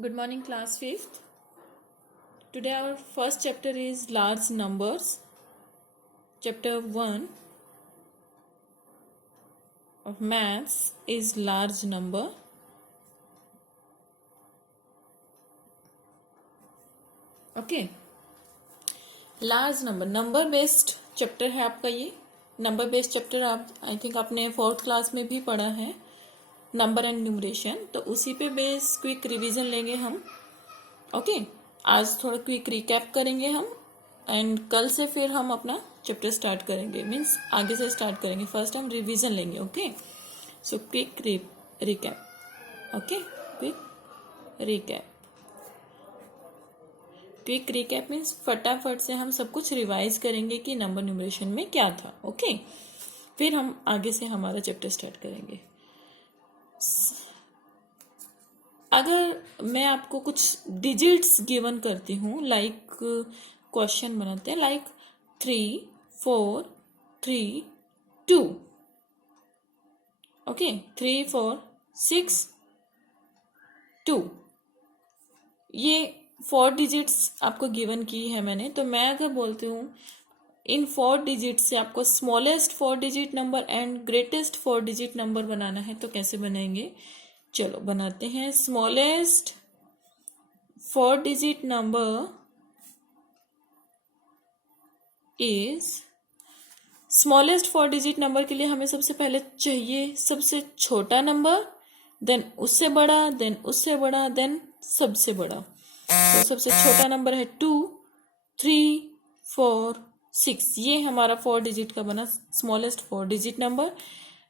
Good morning, class 5th. Today our first chapter is large numbers. Chapter 1 of maths is large number. Okay. Large number based chapter है आपका ये. Number based chapter आप I think आपने 4th class में भी पढ़ा है, number and numeration. तो उसी पे बेस क्विक रिवीजन लेंगे हम. ओके. आज थोड़ा क्विक रिकैप करेंगे हम एंड कल से फिर हम अपना चैप्टर स्टार्ट करेंगे, मीन्स आगे से स्टार्ट करेंगे. फर्स्ट हम रिवीजन लेंगे. Okay. So quick recap. Okay. Quick recap means फटाफट से हम सब कुछ रिवाइज करेंगे कि नंबर न्यूमरेशन में क्या था. ओके. फिर हम आगे से हमारा चैप्टर स्टार्ट करेंगे. अगर मैं आपको कुछ डिजिट्स गिवन करती हूँ, लाइक क्वेश्चन बनाते हैं, लाइक 3 4 3 2. ओके. 3 4 6 2. ये 4 डिजिट्स आपको गिवन की है मैंने. तो मैं अगर बोलती हूँ इन 4 डिजिट से आपको smallest 4 digit number and greatest 4 digit number बनाना है, तो कैसे बनाएंगे? चलो बनाते हैं. Smallest 4 digit number is, smallest 4 digit number के लिए हमें सबसे पहले चाहिए सबसे छोटा नंबर, देन उससे बड़ा, देन उससे बड़ा, देन सबसे बड़ा. तो सबसे छोटा नंबर है 2 3 4 6. ये हमारा 4 डिजिट का बना smallest 4 digit number.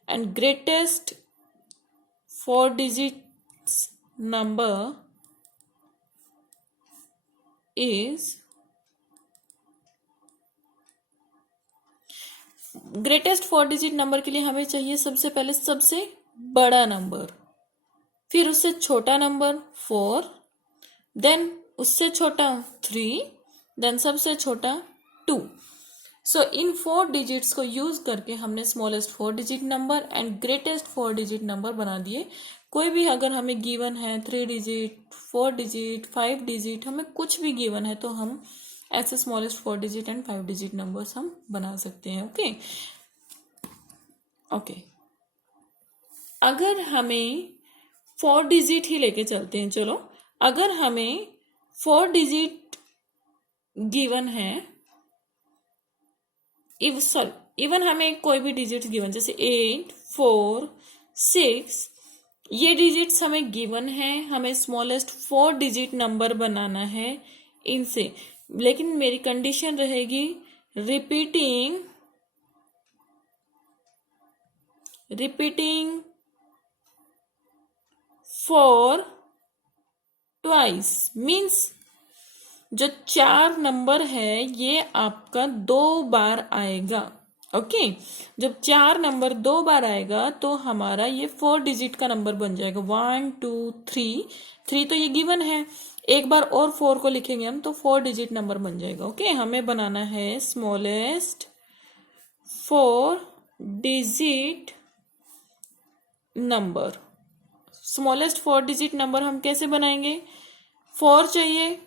And greatest 4 digits number is, greatest 4 digit number के लिए हमें चाहिए सबसे पहले सबसे बड़ा नंबर, फिर उससे छोटा नंबर 4, देन उससे छोटा 3, देन सबसे छोटा 2. सो इन 4 डिजिट्स को यूज करके हमने smallest 4 digit number and greatest 4 digit number बना दिए. कोई भी अगर हमें गिवन है 3 डिजिट, 4 डिजिट, 5 डिजिट, हमें कुछ भी गिवन है तो हम ऐसे smallest 4 digit and 5 digit numbers हम बना सकते हैं. ओके. ओके. अगर हमें 4 डिजिट ही लेके चलते हैं. चलो, अगर हमें 4 डिजिट गिवन है, इवन हमें कोई भी डिजिट गिवन, जैसे 8 4 6, ये डिजिट्स हमें गिवन है, हमें स्मॉलेस्ट 4 डिजिट नंबर बनाना है इनसे. लेकिन मेरी कंडीशन रहेगी रिपीटिंग 4 ट्वाइस. मीन्स जो 4 नंबर है ये आपका 2 बार आएगा. ओके. जब 4 नंबर 2 बार आएगा तो हमारा ये 4 डिजिट का नंबर बन जाएगा. 1 2 3 तो ये गिवन है, एक बार और 4 को लिखेंगे हम तो 4 डिजिट नंबर बन जाएगा. ओके. हमें बनाना है smallest 4 digit number. Smallest 4 digit number हम कैसे बनाएंगे? 4 चाहिए.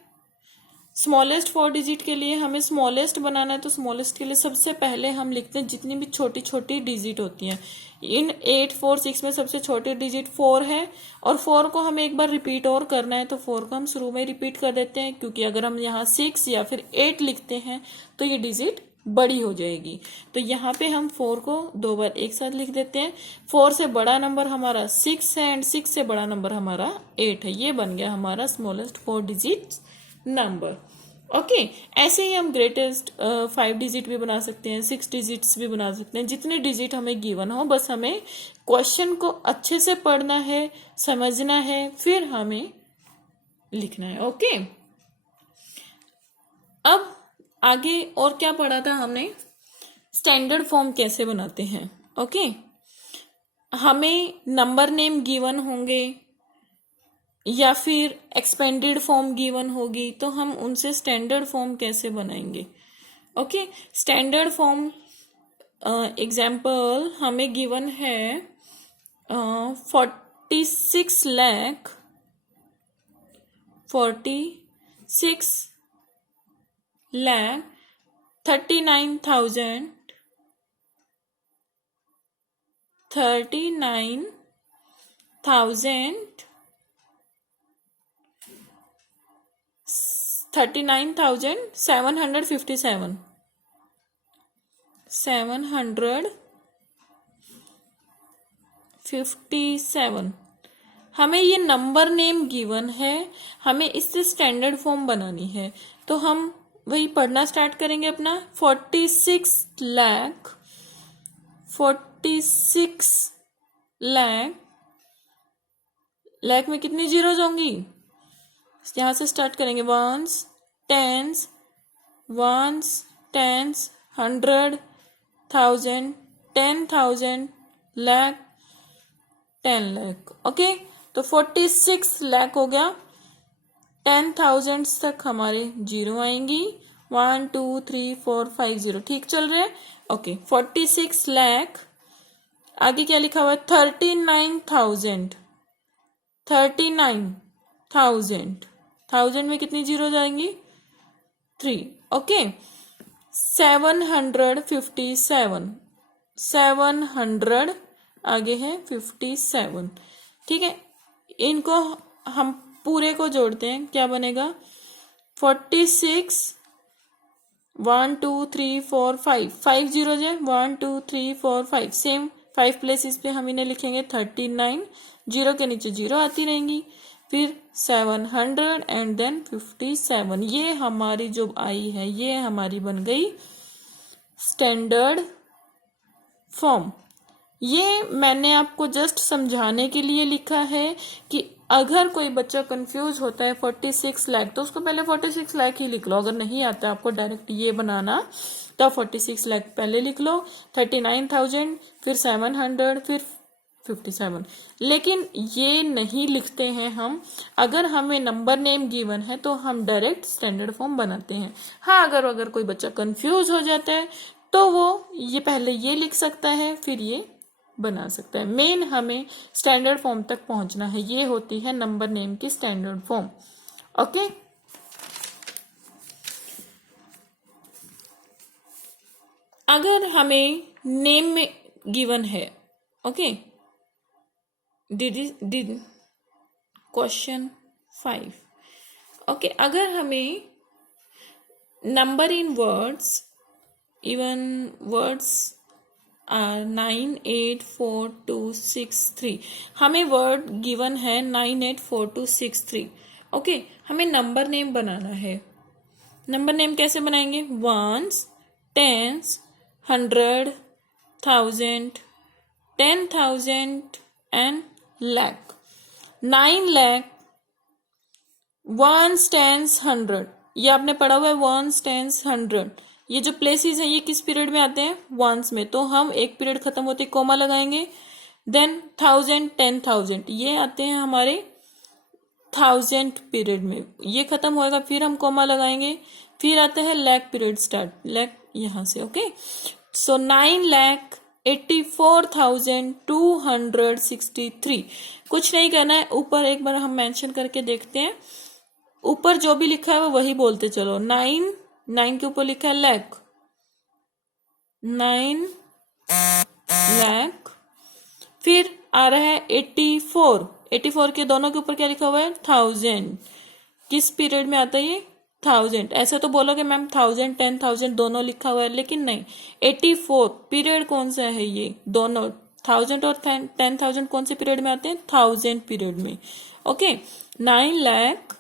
स्मॉलेस्ट 4 डिजिट के लिए हमें स्मॉलेस्ट बनाना है, तो स्मॉलेस्ट के लिए सबसे पहले हम लिखते हैं जितनी भी छोटी छोटी डिजिट होती हैं. इन 8 4 6 में सबसे छोटी डिजिट 4 है, और 4 को हमें एक बार रिपीट और करना है, तो 4 को हम शुरू में रिपीट कर देते हैं, क्योंकि अगर हम यहाँ 6 या फिर 8 लिखते हैं तो ये डिजिट बड़ी हो जाएगी. तो यहाँ पे हम 4 को 2 बार एक साथ लिख देते हैं. 4 से बड़ा नंबर हमारा 6 है एंड 6 से बड़ा नंबर हमारा 8 है. ये बन गया हमारा स्मॉलेस्ट 4 डिजिट नंबर. ओके. ऐसे ही हम ग्रेटेस्ट 5 डिजिट भी बना सकते हैं, 6 डिजिट्स भी बना सकते हैं. जितने डिजिट हमें गिवन हो, बस हमें क्वेश्चन को अच्छे से पढ़ना है, समझना है, फिर हमें लिखना है. ओके. अब आगे और क्या पढ़ा था हमने? स्टैंडर्ड फॉर्म कैसे बनाते हैं. ओके. हमें नंबर नेम गिवन होंगे या फिर एक्सपेंडेड फॉर्म गिवन होगी, तो हम उनसे स्टैंडर्ड फॉर्म कैसे बनाएंगे. ओके. स्टैंडर्ड फॉर्म एग्जाम्पल हमें गिवन है 46 लाख 46,39,000 39,757 757 हमें ये नंबर नेम गिवन है, हमें इससे स्टैंडर्ड फॉर्म बनानी है। तो हम वही पढ़ना स्टार्ट करेंगे अपना 46 लाख में कितनी जीरोज होंगी, यहां से स्टार्ट करेंगे, ones, tens, 100, 1000, 10,000, lakh, 10 lakh. Okay, तो 46 लाख हो गया। 10,000 तक हमारे जीरो आएंगी, 1 2 3 4 5 0, ठीक चल रहे हैं। ओके, 46 लाख, आगे क्या लिखा हुआ है, 39,000 थाउजेंड में कितनी जीरो जाएंगी, 3। ओके, 700 आगे है 57, ठीक है। इनको हम पूरे को जोड़ते हैं, क्या बनेगा, 46 1 2 3 4 5 जीरो है, 1 2 3 4 5, सेम 5 प्लेसेस पे हम इन्हें लिखेंगे 39, जीरो के नीचे जीरो आती रहेंगी, फिर 700 एंड देन 57। ये हमारी जो आई है, ये हमारी बन गई स्टैंडर्ड फॉर्म। ये मैंने आपको जस्ट समझाने के लिए लिखा है कि अगर कोई बच्चा कंफ्यूज होता है 46 लाख, तो उसको पहले 46 लाख ही लिख लो। अगर नहीं आता आपको डायरेक्ट ये बनाना, तो 46 लाख पहले लिख लो, 39,000, फिर 700, फिर 57। लेकिन ये नहीं लिखते हैं हम। अगर हमें नंबर नेम गिवन है तो हम डायरेक्ट स्टैंडर्ड फॉर्म बनाते हैं। हाँ, अगर कोई बच्चा कंफ्यूज हो जाता है तो वो ये पहले ये लिख सकता है, फिर ये बना सकता है। मेन हमें स्टैंडर्ड फॉर्म तक पहुंचना है, ये होती है नंबर नेम की स्टैंडर्ड फॉर्म। ओके, अगर हमें नेम में गिवन है, ओके, डिड क्वेश्चन 5, ओके, अगर हमें number in words, even words 984263, हमें वर्ड गिवन है 984263। ओके, हमें नंबर नेम बनाना है। नंबर नेम कैसे बनाएंगे, ones, tens, 100, 1000, 10,000 and lakh. 9 lakh, ones, tens, 100, ये आपने पढ़ा हुआ है, वंस, टेंस, 100। ये जो प्लेसेस हैं ये किस पीरियड में आते हैं, वंस में, तो हम एक पीरियड खत्म होते कोमा लगाएंगे। देन 1000, 10,000, ये आते हैं हमारे 1000 पीरियड में, ये खत्म होएगा, फिर हम कोमा लगाएंगे, फिर आता है लाख पीरियड स्टार्ट, लाख यहां से। ओके, सो 9,84,263। कुछ नहीं करना है, ऊपर एक बार हम मेंशन करके देखते हैं, ऊपर जो भी लिखा है वो वही बोलते चलो। 9 के ऊपर लिखा है लाख, 9 लाख, फिर आ रहा है 84 के दोनों के ऊपर क्या लिखा हुआ है, 1000। किस पीरियड में आता है ये, 1000। ऐसे तो बोलोगे मैम 1000, 10,000 दोनों लिखा हुआ है, लेकिन नहीं, 84 पीरियड कौन सा है, ये दोनों 1000 और 10,000 कौन से पीरियड में आते हैं, 1000 पीरियड में। Okay, 9 lakh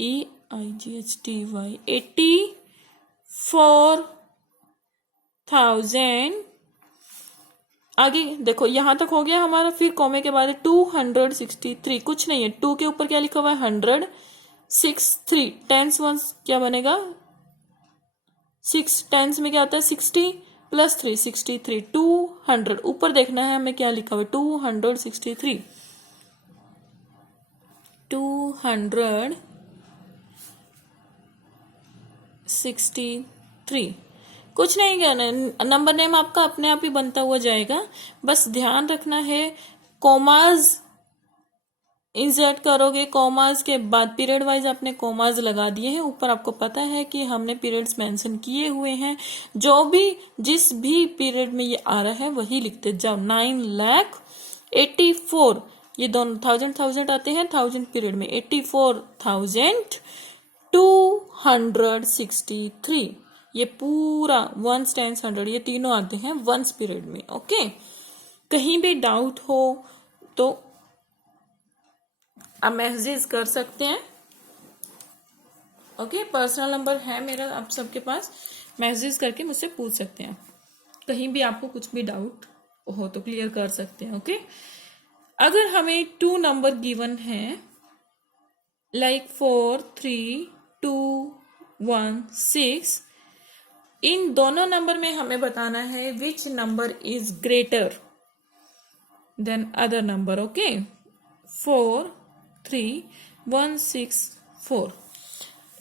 EIGHTY 84,000। आगे देखो, यहां तक हो गया हमारा, फिर कॉमे के बाद 263, कुछ नहीं है, 2 के ऊपर क्या लिखा हुआ है, 100, 63, टेंस वंस क्या बनेगा, 6 टेंस में क्या होता है, 60 प्लस 3, 63, 200, ऊपर देखना है हमें क्या लिखा हुआ है, 263, 263। कुछ नहीं करना है, नंबर नेम आपका अपने आप ही बनता हुआ जाएगा। बस ध्यान रखना है, कॉमाज इंसर्ट करोगे, कॉमास के बाद पीरियड वाइज आपने कॉमास लगा दिए हैं, ऊपर आपको पता है कि हमने पीरियड्स मेंशन किए हुए हैं, जो भी जिस भी पीरियड में ये आ रहा है वही लिखते जाओ। 9,84,000, ये दोनों थाउजेंड आते हैं थाउजेंड पीरियड में, 84,263, ये पूरा वंस टेंस हंड्रेड, ये तीनों आते हैं वंस पीरियड में। ओके, कहीं भी डाउट हो तो आप मैसेज कर सकते हैं। ओके, पर्सनल नंबर है मेरा आप सबके पास, मैसेज करके मुझसे पूछ सकते हैं, कहीं भी आपको कुछ भी डाउट हो तो क्लियर कर सकते हैं। ओके, अगर हमें 2 नंबर गिवन है लाइक 4, 3, 2, 1, 6, इन दोनों नंबर में हमें बताना है which number is greater than other number. Okay, 4, 3, 1, 6, 4,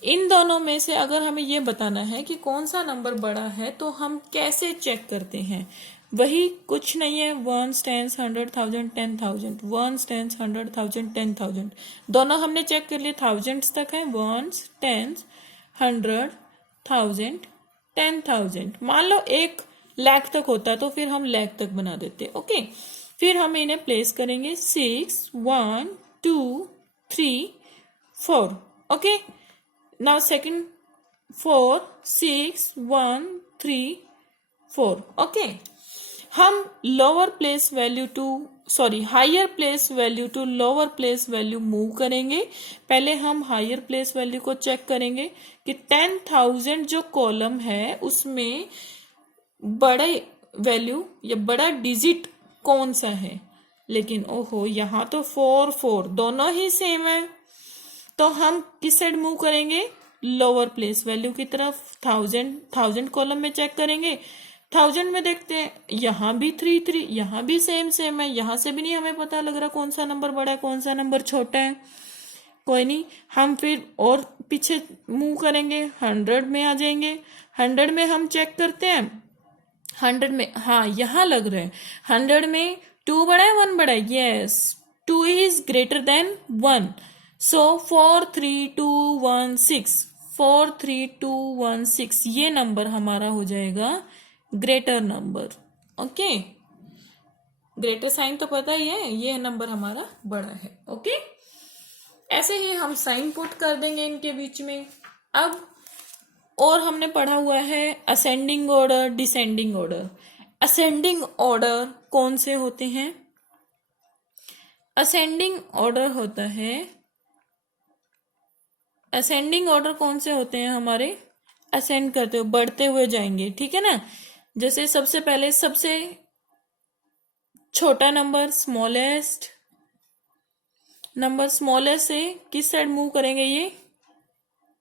इन दोनों में से अगर हमें ये बताना है कि कौन सा नंबर बड़ा है तो हम कैसे चेक करते हैं, वही कुछ नहीं है, ones tens hundred thousand 10,000, ones tens hundred thousand 10,000, दोनों हमने चेक कर लिए, थाउजेंड्स तक है, वंस टेंस हंड्रेड थाउजेंड 10,000। मान लो 1 लाख तक होता तो फिर हम लाख तक बना देते। ओके, फिर हम इन्हें प्लेस करेंगे 6, 1, 2, 3, 4। Okay, now second 4, 6, 1, 3, 4। ओके, हम lower place value to higher place value to lower place value move करेंगे। पहले हम हायर प्लेस वैल्यू को चेक करेंगे कि 10,000 जो कॉलम है उसमें बड़े वैल्यू या बड़ा डिजिट कौन सा है, लेकिन ओहो यहाँ तो 4, 4 दोनों ही सेम है, तो हम किस साइड मूव करेंगे, लोअर प्लेस वैल्यू की तरफ। 1000 कॉलम में चेक करेंगे, 1000 में देखते हैं यहाँ भी 3, 3, यहाँ भी सेम है, यहाँ से भी नहीं हमें पता लग रहा कौन सा नंबर बड़ा है कौन सा नंबर छोटा है। कोई नहीं, हम फिर और पीछे मूव करेंगे, 100 में आ जाएंगे। 100 में हम चेक करते हैं, 100 में हाँ यहाँ लग रहा है, 100 में 2 बड़ा है 1 बड़ा है, यस 2 इज ग्रेटर देन 1, सो 4, 3, 2, 1, 6, 4, 3, 2, 1, 6, ये नंबर हमारा हो जाएगा greater number. Okay, greater sign तो पता ही है, ये नंबर हमारा बड़ा है। ओके, ऐसे ही हम साइन पुट कर देंगे इनके बीच में। अब और हमने पढ़ा हुआ है ascending order, descending order. Ascending order कौन से होते हैं, असेंडिंग ऑर्डर होता है, असेंडिंग ऑर्डर कौन से होते हैं हमारे, असेंड करते हुए बढ़ते हुए जाएंगे, ठीक है ना। जैसे सबसे पहले सबसे छोटा नंबर स्मॉलेस्ट नंबर, स्मॉलेस्ट से किस साइड मूव करेंगे, ये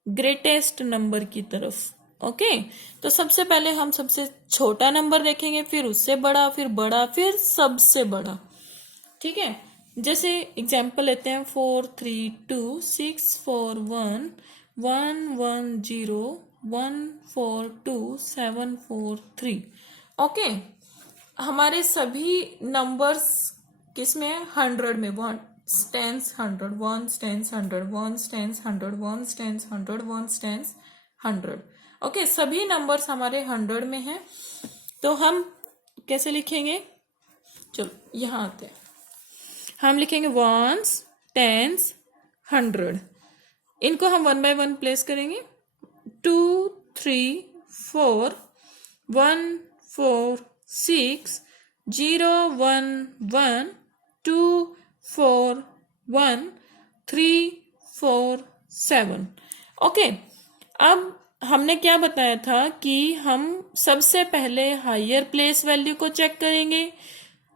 ग्रेटेस्ट नंबर की तरफ। ओके, तो सबसे पहले हम सबसे छोटा नंबर देखेंगे, फिर उससे बड़ा, फिर बड़ा, फिर सबसे बड़ा, ठीक है। जैसे एग्जाम्पल लेते हैं 4, 3, 2, 6, 4, 1, 1, 1, 0, 1, 4, 2, 7, 4, 3। ओके, हमारे सभी नंबर्स किस में है, 100 में, 1 tens 100, 1 tens 100, 1 tens 100, 1 tens 100, 1 tens 100। Okay, सभी नंबर्स हमारे 100 में हैं, तो हम कैसे लिखेंगे, चलो यहाँ आते हैं, हम लिखेंगे 1s, 10s, 100, इनको हम 1 by 1 प्लेस करेंगे, 2, 3, 4, 1, 4, 6, 0, 1, 1, 2, 4, 1, 3, 4, 7। ओके, अब हमने क्या बताया था कि हम सबसे पहले हायर प्लेस वैल्यू को चेक करेंगे,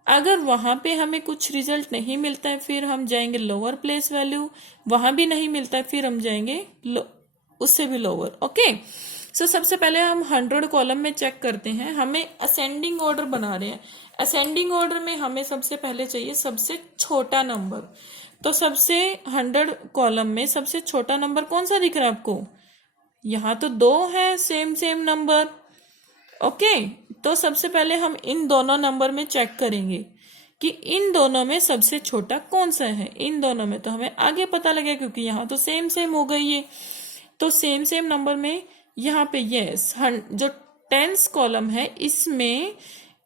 अगर वहां पे हमें कुछ रिजल्ट नहीं मिलता है फिर हम जाएंगे लोअर प्लेस वैल्यू, वहां भी नहीं मिलता है फिर हम जाएंगे उससे भी लोअर। ओके, सो सबसे पहले हम 100 कॉलम में चेक करते हैं, हमें असेंडिंग ऑर्डर बना रहे हैं, असेंडिंग ऑर्डर में हमें सबसे पहले चाहिए सबसे छोटा नंबर, तो सबसे 100 कॉलम में सबसे छोटा नंबर कौन सा दिख रहा है आपको, यहाँ तो 2 है सेम नंबर। ओके, तो सबसे पहले हम इन दोनों नंबर में चेक करेंगे कि इन दोनों में सबसे छोटा कौन सा है। इन दोनों में तो हमें आगे पता लगे क्योंकि यहाँ तो सेम सेम हो गई है। तो सेम सेम नंबर में यहाँ पे यस जो टेंस कॉलम है इसमें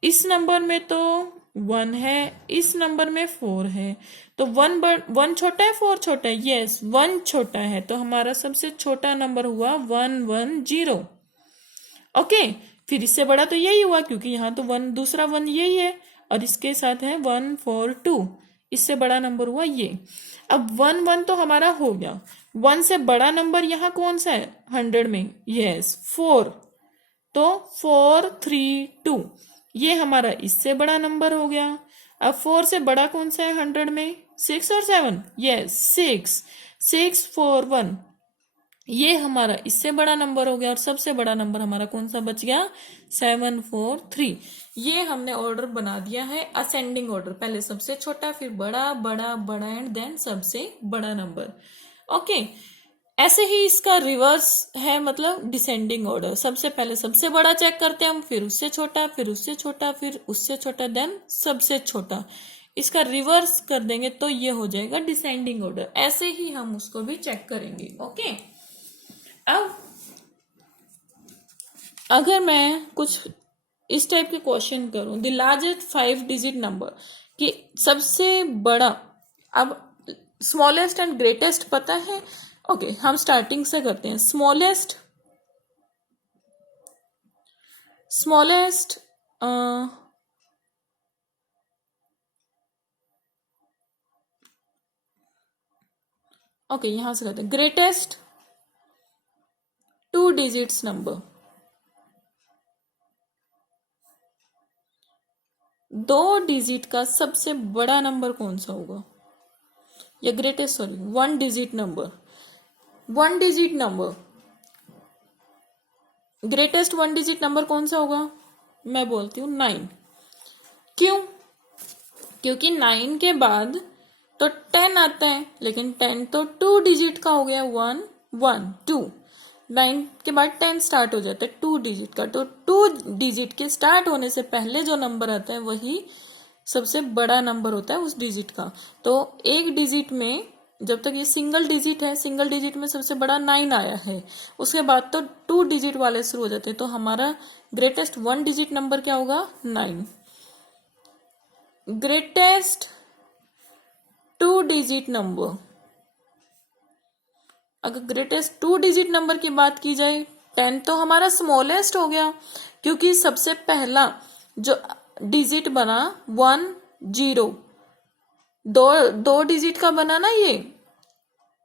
इस नंबर में तो 1 है, इस नंबर में 4 है। तो 1 छोटा है 4 छोटा है, यस 1 छोटा है। तो हमारा सबसे छोटा नंबर हुआ 110। ओके, फिर इससे बड़ा तो यही हुआ क्योंकि यहाँ तो 1 दूसरा 1 यही है और इसके साथ है 142। इससे बड़ा नंबर हुआ ये। अब 1 तो हमारा हो गया। 1 से बड़ा नंबर यहाँ कौन सा है 100 में, यस 4। तो 432 ये हमारा इससे बड़ा नंबर हो गया। अब 4 से बड़ा कौन सा है 100 में, 6 और 7, यस 641 ये हमारा इससे बड़ा नंबर हो गया। और सबसे बड़ा नंबर हमारा कौन सा बच गया 743। ये हमने ऑर्डर बना दिया है असेंडिंग ऑर्डर, पहले सबसे छोटा फिर बड़ा बड़ा बड़ा एंड देन सबसे बड़ा नंबर। ओके, ऐसे ही इसका रिवर्स है, मतलब डिसेंडिंग ऑर्डर। सबसे पहले सबसे बड़ा चेक करते हैं हम, फिर उससे छोटा, फिर उससे छोटा, फिर उससे छोटा, देन सबसे छोटा। इसका रिवर्स कर देंगे तो ये हो जाएगा डिसेंडिंग ऑर्डर। ऐसे ही हम उसको भी चेक करेंगे। ओके, अब अगर मैं कुछ इस टाइप के क्वेश्चन करूं, द लार्जेस्ट 5 डिजिट नंबर, कि सबसे बड़ा, अब स्मॉलेस्ट एंड ग्रेटेस्ट पता है। ओके, हम स्टार्टिंग से करते हैं। स्मॉलेस्ट ओके यहां से करते हैं। ग्रेटेस्ट 2 डिजिट्स नंबर, 2 डिजिट का सबसे बड़ा नंबर कौन सा होगा, या greatest, sorry 1 digit number, 1 digit number, greatest 1 digit number कौन सा होगा, मैं बोलती हूँ 9। क्यों, क्योंकि 9 के बाद तो 10 आता है, लेकिन 10 तो 2 डिजिट का हो गया, 1 1 2। 9 के बाद 10 स्टार्ट हो जाता है 2 डिजिट का। तो 2 डिजिट के स्टार्ट होने से पहले जो नंबर आता है वही सबसे बड़ा नंबर होता है उस डिजिट का। तो एक डिजिट में जब तक ये सिंगल डिजिट है, सिंगल डिजिट में सबसे बड़ा 9 आया है, उसके बाद तो 2 डिजिट वाले शुरू हो जाते हैं। तो हमारा ग्रेटेस्ट 1 डिजिट नंबर क्या होगा 9। ग्रेटेस्ट 2 डिजिट नंबर, अगर ग्रेटेस्ट 2 डिजिट नंबर की बात की जाए, 10 तो हमारा स्मॉलेस्ट हो गया क्योंकि सबसे पहला जो डिजिट बना 1 0, दो डिजिट का बना ना,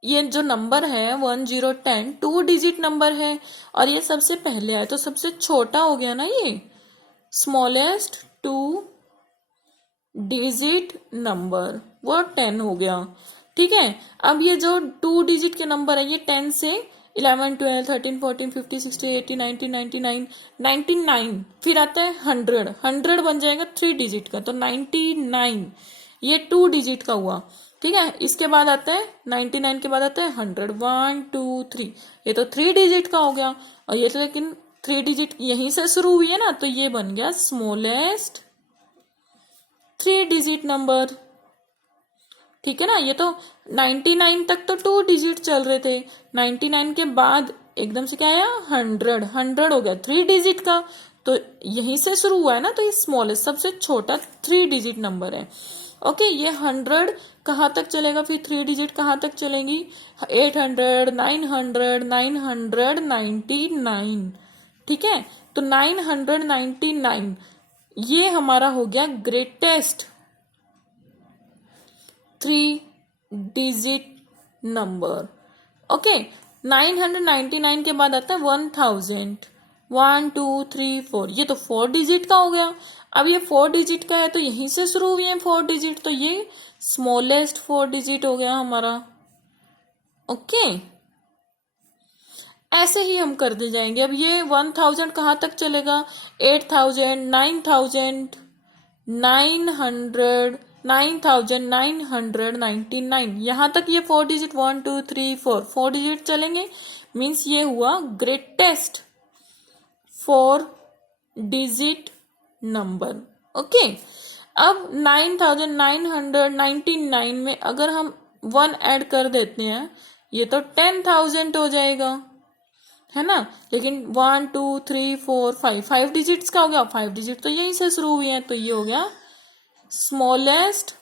ये जो नंबर है 1 0 10 2 डिजिट नंबर है और ये सबसे पहले आया, तो सबसे छोटा हो गया ना ये, स्मॉलेस्ट 2 डिजिट नंबर वो 10 हो गया। ठीक है, अब ये जो 2 डिजिट के नंबर है ये 10 से 11 12 13 14 15 16 18 19 99 99, फिर आता है 100, 100 बन जाएगा 3 डिजिट का, तो 99 ये 2 डिजिट का हुआ। ठीक है, इसके बाद आता है 99 के बाद आता है 100, 1 2 3, ये तो 3 डिजिट का हो गया। और ये तो लेकिन 3 डिजिट यहीं से शुरू हुई है ना, तो ये बन गया स्मॉलेस्ट 3 डिजिट नंबर। ठीक है ना, ये तो 99 तक तो 2 डिजिट चल रहे थे, 99 के बाद एकदम से क्या आया 100, 100 हो गया 3 डिजिट का, तो यहीं से शुरू हुआ है ना, तो ये स्मॉलेस्ट सबसे छोटा 3 डिजिट नंबर है। ओके, ये 100 कहाँ तक चलेगा, फिर 3 डिजिट कहाँ तक चलेंगी, 800 900 999। ठीक है, तो 999 ये हमारा हो गया ग्रेटेस्ट 3 डिजिट नंबर। ओके, 999 के बाद आता है 1000, 1 2 3 4, ये तो 4 डिजिट का हो गया। अब ये 4 डिजिट का है तो यहीं से शुरू हुई है 4 डिजिट, तो ये स्मॉलेस्ट 4 डिजिट हो गया हमारा। ओके, ऐसे ही हम करते जाएंगे। अब ये 1000 कहाँ तक चलेगा, 8000 9000 900 9999, यहां तक ये 4 डिजिट 1 2 3 4 डिजिट चलेंगे। मीन्स ये हुआ ग्रेटेस्ट 4 डिजिट नंबर। ओके, अब 9999 में अगर हम 1 ऐड कर देते हैं, ये तो 10,000 हो जाएगा, है ना। लेकिन 1 2 3 4 5 डिजिट्स का हो गया, 5 डिजिट तो यहीं से शुरू हुई है, तो ये हो गया स्मॉलेस्ट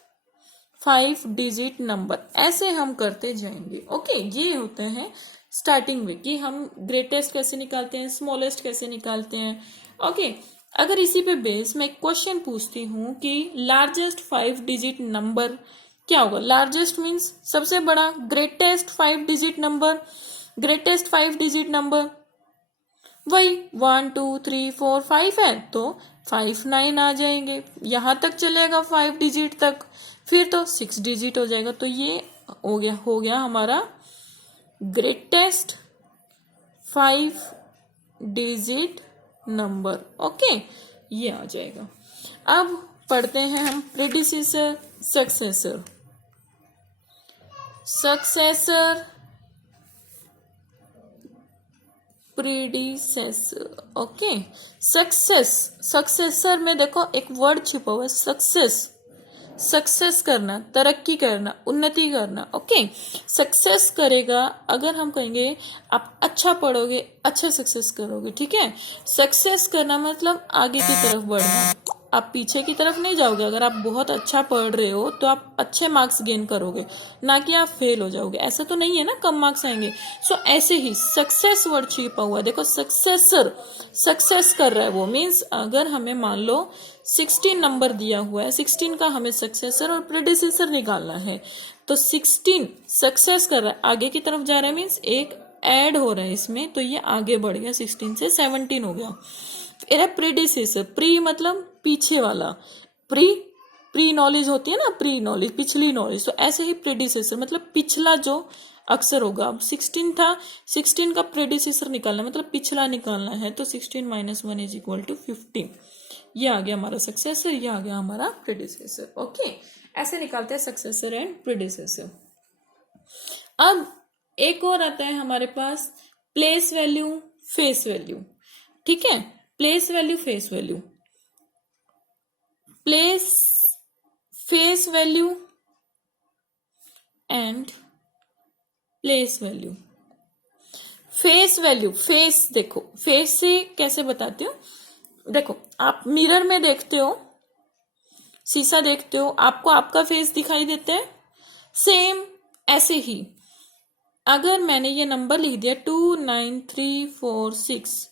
5 डिजिट नंबर। ऐसे हम करते जाएंगे। ओके, ये होते हैं स्टार्टिंग में कि हम ग्रेटेस्ट कैसे निकालते हैं, स्मॉलेस्ट कैसे निकालते हैं। ओके, अगर इसी पे बेस मैं एक क्वेश्चन पूछती हूँ कि लार्जेस्ट 5 डिजिट नंबर क्या होगा। लार्जेस्ट मीन्स सबसे बड़ा, greatest 5 digit number, greatest 5 digit number वही 1 2 3 4 5 है, तो 5 9 आ जाएंगे, यहां तक चलेगा 5 डिजिट तक, फिर तो 6 डिजिट हो जाएगा। तो ये हो गया हमारा ग्रेटेस्ट 5 डिजिट नंबर। ओके, ये आ जाएगा। अब पढ़ते हैं हम predecessor, successor. Successor, predecessor. Okay, success, successor में देखो एक वर्ड छुपा हुआ है, सक्सेस। सक्सेस करना, तरक्की करना, उन्नति करना। ओके, सक्सेस करेगा अगर हम कहेंगे आप अच्छा पढ़ोगे, अच्छा सक्सेस करोगे। ठीक है, सक्सेस करना मतलब आगे की तरफ बढ़ना, आप पीछे की तरफ नहीं जाओगे। अगर आप बहुत अच्छा पढ़ रहे हो तो आप अच्छे मार्क्स गेन करोगे, ना कि आप फेल हो जाओगे। ऐसा तो नहीं है ना, कम मार्क्स आएंगे। सो ऐसे ही सक्सेस वर्ड छिपा हुआ है, देखो सक्सेसर, सक्सेस कर रहा है वो। मीन्स अगर हमें मान लो 16 नंबर दिया हुआ है, 16 का हमें सक्सेसर और प्रेडिसेसर निकालना है, तो 16 सक्सेस कर रहा है, आगे की तरफ जा रहा है, मीन्स एक ऐड हो रहा है इसमें, तो ये आगे बढ़ गया, 16 से 17 हो गया। फिर है प्रीडिसेसर, प्री मतलब पीछे वाला, प्री नॉलेज होती है ना, प्री नॉलेज पिछली नॉलेज, तो ऐसे ही प्रेडिसेसर मतलब पिछला जो अक्सर होगा। अब 16 था, 16 का प्रेडिसेसर निकालना मतलब पिछला निकालना है, तो 16 - 1 = 15। ये आ गया हमारा सक्सेसर, ये आ गया हमारा प्रेडिसेसर। ओके, ऐसे निकालते हैं सक्सेसर एंड प्रेडिसेसर। अब एक और आता है हमारे पास प्लेस वैल्यू, फेस वैल्यू। ठीक है, place value, face value. Place, face value and place value. Face value, face देखो, फेस से कैसे बताते हो, देखो आप मिरर में देखते हो, शीशा देखते हो, आपको आपका फेस दिखाई देता है। सेम ऐसे ही अगर मैंने ये नंबर लिख दिया 29346,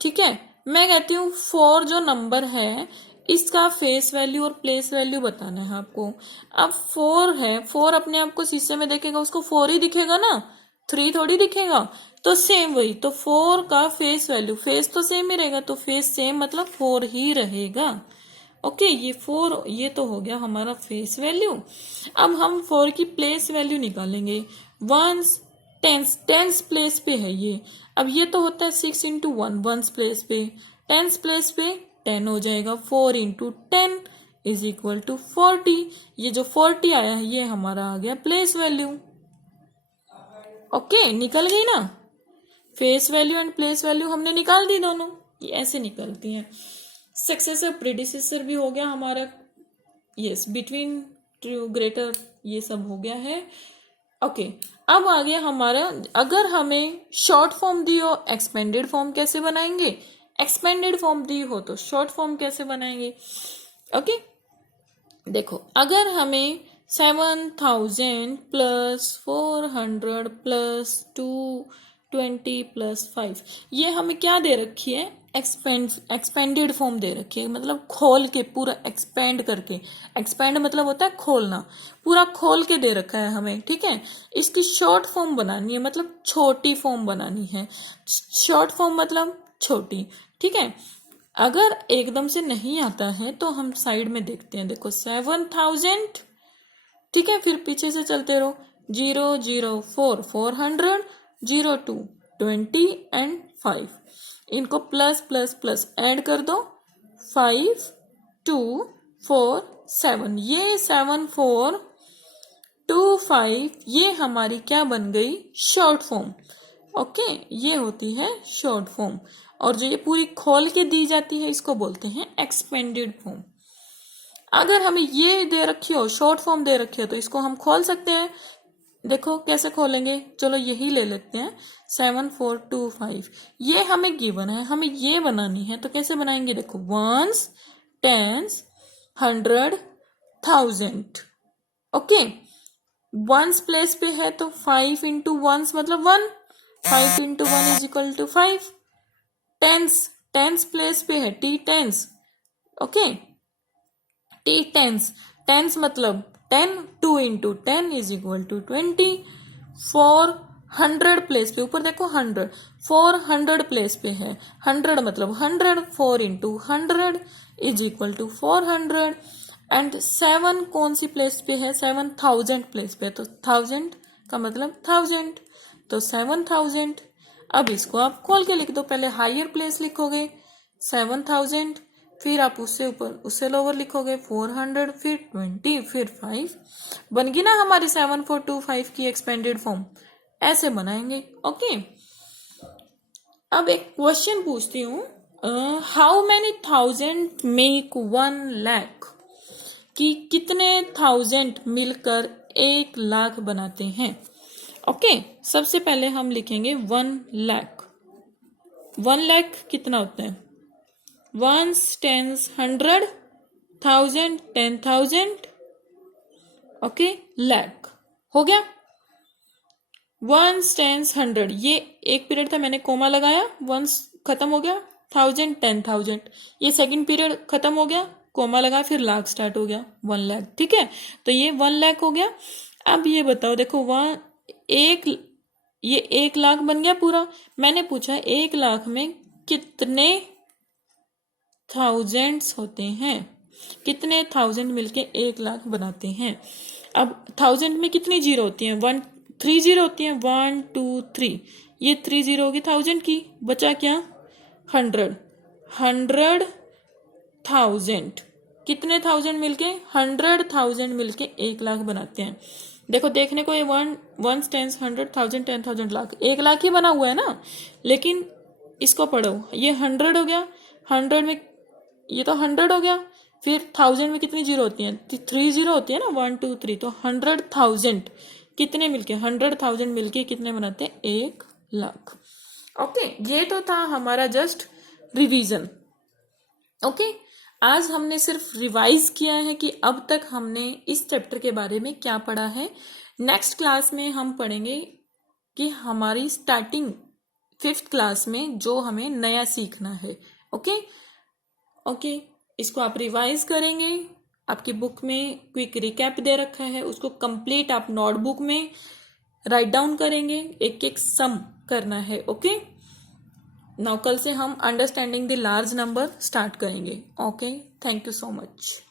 ठीक है, मैं कहती हूँ 4 जो नंबर है इसका फेस वैल्यू और प्लेस वैल्यू बताना है आपको। अब 4 है, 4 अपने आप को शीशे में देखेगा, उसको 4 ही दिखेगा ना, 3 थोड़ी दिखेगा। तो सेम वही, तो 4 का फेस वैल्यू, फेस तो सेम ही रहेगा, तो फेस सेम मतलब 4 ही रहेगा। ओके, ये 4, ये तो हो गया हमारा फेस वैल्यू। अब हम 4 की प्लेस वैल्यू निकालेंगे। वंस, टेंस प्लेस पे है ये। अब ये तो होता है 6 × 1 वंस प्लेस पे, टेंस प्लेस पे 10 हो जाएगा, 4 × 10 = 40। ये जो 40 आया है ये हमारा आ गया प्लेस वैल्यू। ओके, निकल गई ना, face value and place value हमने निकाल दी दोनों, ये ऐसे निकलती हैं। सक्सेसर, प्रेडिसेसर भी हो गया हमारा, यस, बिटवीन, ट्रू, ग्रेटर, ये सब हो गया है। ओके, अब आ गया हमारा, अगर हमें शॉर्ट फॉर्म दी हो, एक्सपेंडेड फॉर्म कैसे बनाएंगे। एक्सपेंडेड फॉर्म दी हो तो शॉर्ट फॉर्म कैसे बनाएंगे। ओके, देखो अगर हमें 7000 + 400 + 220 + 5, ये हमें क्या दे रखी है, एक्सपेंडेड फॉर्म दे रखी है, मतलब खोल के पूरा एक्सपेंड करके। एक्सपेंड मतलब होता है खोलना, पूरा खोल के दे रखा है हमें। ठीक है, इसकी शॉर्ट फॉर्म बनानी है, मतलब छोटी फॉर्म बनानी है। शॉर्ट फॉर्म मतलब छोटी। ठीक है, अगर एकदम से नहीं आता है तो हम साइड में देखते हैं, देखो 7000, ठीक है, फिर पीछे से चलते रहो, 0 0 4 400, 0 2 20 एंड 5, इनको प्लस प्लस प्लस ऐड कर दो, 5 2 4 7, ये 7 4 2 5, ये हमारी क्या बन गई, शॉर्ट फॉर्म। ओके, ये होती है शॉर्ट फॉर्म, और जो ये पूरी खोल के दी जाती है इसको बोलते हैं एक्सपेंडेड फॉर्म। अगर हमें ये दे रखी हो, शॉर्ट फॉर्म दे रखी हो, तो इसको हम खोल सकते हैं। देखो कैसे खोलेंगे, चलो यही ले लेते हैं 7425। ये हमें गिवन है, हमें ये बनानी है, तो कैसे बनाएंगे, देखो ones, tens, 100, 1000। Okay, ones place पे है तो 5 इंटू वंस मतलब 1, 5 into 1 is equal to 5। Tens, tens place पे है, टी टेंस। ओके, टी टेंस, टेंस मतलब 10, 2 into 10 is equal to 20। 400 place पे, ऊपर देखो 100, 400 प्लेस पे है, 100 मतलब 100, 4 into 100 is equal to 400। And 7 कौन सी प्लेस पे है, 7000 प्लेस पे है, तो 1000 का मतलब 1000, तो 7000। अब इसको आप खोल के लिख दो, पहले हायर प्लेस लिखोगे 7000, फिर आप उससे ऊपर उससे लोअर लिखोगे 400, फिर 20, फिर 5। बन गई ना हमारी 7425 की एक्सपेंडेड फॉर्म। ऐसे बनाएंगे। ओके, अब एक क्वेश्चन पूछती हूँ, how many thousand make 1 lakh, कि कितने 1000 मिलकर 1 लाख बनाते हैं। ओके, सबसे पहले हम लिखेंगे 1 लाख। 1 लाख कितना होता है, वंस, टेंस, 100, 1000, 10,000। ओके, लाख हो गया। वंस, टेंस, 100, ये एक पीरियड था, मैंने कोमा लगाया, वंस खत्म हो गया, 1000, 10,000, ये सेकंड पीरियड खत्म हो गया, कोमा लगा, फिर लाख स्टार्ट हो गया, 1 लाख। ठीक है, तो ये 1 लाख हो गया। अब ये बताओ, देखो ये 1 लाख बन गया पूरा। मैंने पूछा 1 लाख में कितने थाउजेंड्स होते हैं, कितने 1000 मिलके 1 लाख बनाते हैं। अब 1000 में कितनी जीरो होती हैं, 3 जीरो होती हैं, 1 2 3, ये 3 जीरो होगी 1000 की, बचा क्या 100, 100,000, कितने 1000 मिलके 100,000 मिलके 1 लाख बनाते हैं। देखो देखने को ये 1 टेंस 100,000 10,000 लाख, 1 लाख ही बना हुआ है ना, लेकिन इसको पढ़ो, ये 100 हो गया, 100 में ये तो 100 हो गया, फिर 1000 में कितनी जीरो होती हैं, 3 जीरो होती है ना, 1 2 3, तो 100,000 कितने मिलके 100,000 मिलके कितने बनाते हैं, 1 लाख। ओके, ये तो था हमारा जस्ट रिवीजन। ओके, आज हमने सिर्फ रिवाइज किया है कि अब तक हमने इस चैप्टर के बारे में क्या पढ़ा है। नेक्स्ट क्लास में हम पढ़ेंगे कि हमारी स्टार्टिंग 5th क्लास में जो हमें नया सीखना है। ओके, इसको आप रिवाइज करेंगे, आपकी बुक में क्विक रिकैप दे रखा है, उसको कंप्लीट आप नोटबुक में राइट डाउन करेंगे, एक एक सम करना है। ओके, नाउ कल से हम understanding the large number start करेंगे। Okay, thank you so much.